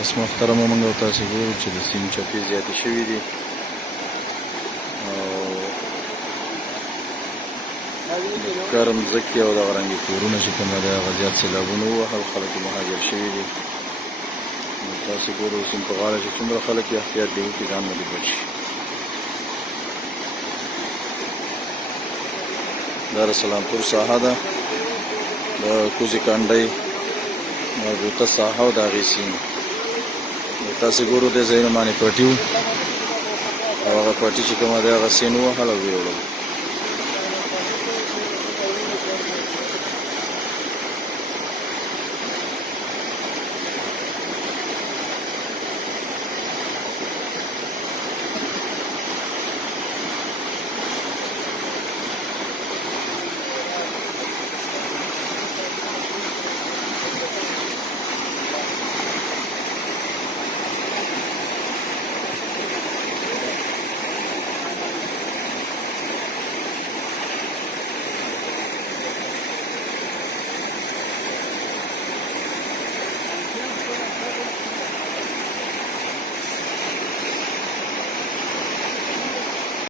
بس محترمه موږ او تاسې ګورو چې د سیند چپې زیاتې شوي دي او ګرم ځمکې او دغه رنګې کورونه چې کومه ده هغه زیات سیلابونه ووهل، خلک یې مهاجر شوي دي. نو تاسې ګورو سیند په غاړه چې څومره خلک یې احتیاط دې وکړي ځان نه دې بچ شي. دا د سلامپور ساحه ده، د کوزې کانډۍ مربوطه ساحه او د هغې سیند. تاسې ګورو دې ځایونه باندې پټي وو او هغه پټي چې کومه ده هغه سیند ووهل او ویې وړل.